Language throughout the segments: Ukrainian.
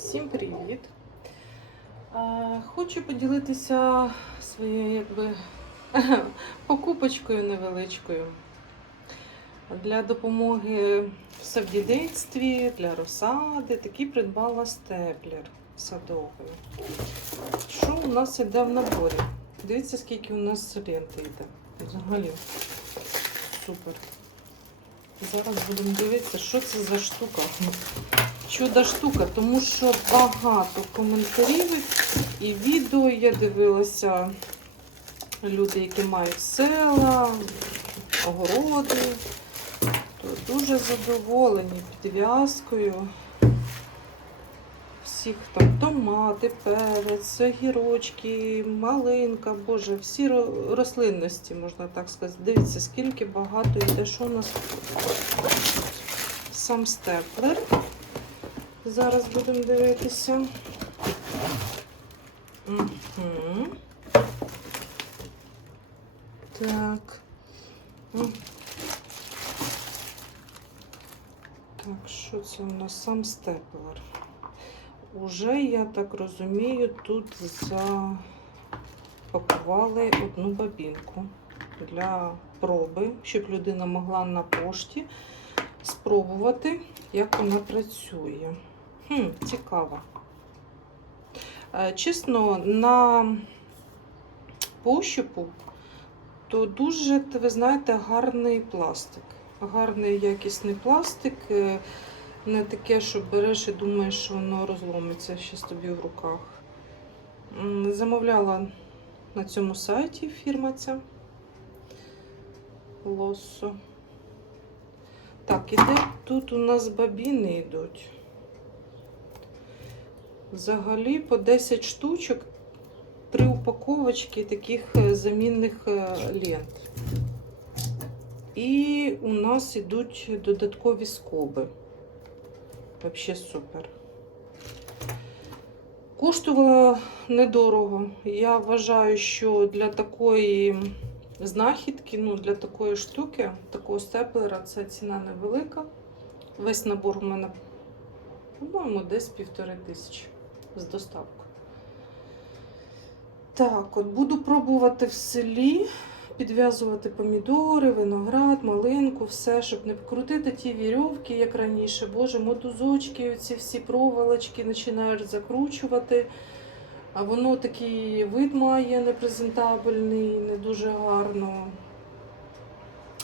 Всім привіт! Хочу поділитися своєю якби, покупочкою невеличкою для допомоги в садівництві, для розсади. Такий придбала степлер садовий. Що у нас іде в наборі? Дивіться, скільки у нас ленти йде. Взагалі супер. Зараз будемо дивитися, що це за штука. Чуда штука, тому що багато коментарів і відео я дивилася. Люди, які мають села, огороди, то дуже задоволені підв'язкою. Всіх там томати, перець, огірочки, малинка, боже, всі рослинності, можна так сказати. Дивіться, скільки багато йде, що у нас сам степлер. Зараз будемо дивитися. Угу. Так. Так, що це у нас сам степлер? Уже, я так розумію, тут запакували одну бабінку для проби, щоб людина могла на пошті спробувати, як вона працює. Хм, цікаво. Е, Чесно, на пощупу, то дуже, ви знаєте, гарний пластик. Гарний якісний пластик. е, Не таке, що береш і думаєш, що воно розломиться з тобі в руках. Замовляла на цьому сайті фірма ця Лосо. Так, іде тут у нас бабіни йдуть. Взагалі по 10 штучок, три упаковочки таких е, замінних е, лент. І у нас йдуть додаткові скоби. Взагалі супер. Коштувало недорого. Я вважаю, що для такої знахідки, ну, для такої штуки, такого степлера, це ціна невелика. Весь набор у мене, по-моєму, десь півтори тисячі з доставкою. Так, от буду пробувати в селі підв'язувати помідори, виноград, малинку, все, щоб не крутити ті вірьовки, як раніше. Боже, мотузочки, ці всі проволочки починаєш закручувати. А воно такий вид має непрезентабельний, не дуже гарно.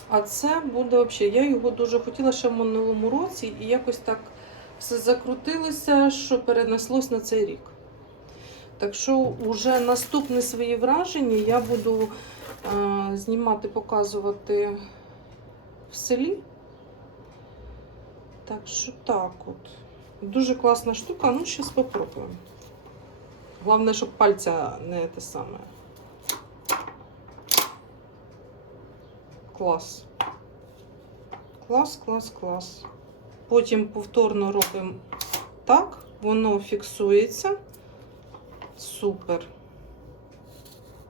А це буде взагалі. Я його дуже хотіла ще в минулому році, і якось так все закрутилося, що перенеслось на цей рік. Так що вже наступні свої враження я буду е, знімати, показувати в селі. Так що так от. Дуже класна штука, ну зараз спробуємо. Головне, щоб пальця не те саме. Клас. Клас, клас, клас. Потім повторно робимо так, воно фіксується. Супер.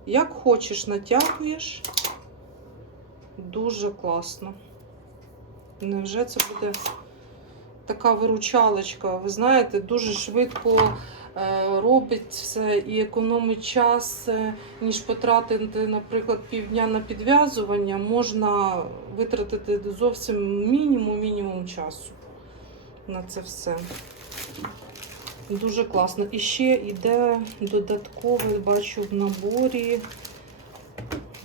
Як хочеш, натягуєш. Дуже класно. Невже це буде така виручалочка? Ви знаєте, дуже швидко е, робить все і економить час, е, ніж потратити, наприклад, півдня на підв'язування, можна витратити зовсім мінімум мінімум часу на це все. Дуже класно. І ще йде додатковий, бачу в наборі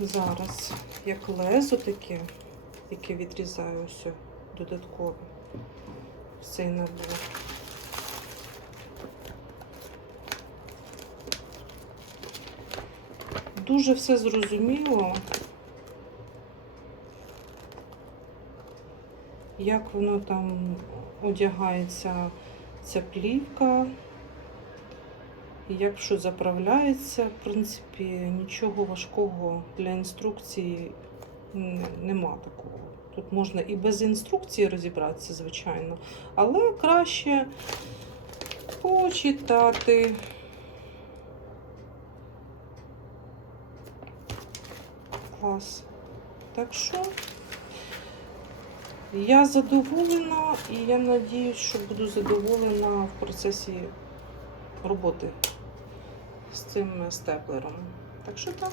зараз, як лезо таке, яке відрізаю ось додаткове в цей набор. Дуже все зрозуміло, як воно там одягається ця плівка, як що заправляється. В принципі, нічого важкого для інструкції нема такого. Тут можна і без інструкції розібратися, звичайно, але краще почитати. Клас. Так що я задоволена і я надіюсь, що буду задоволена в процесі роботи з цим степлером. Так що так.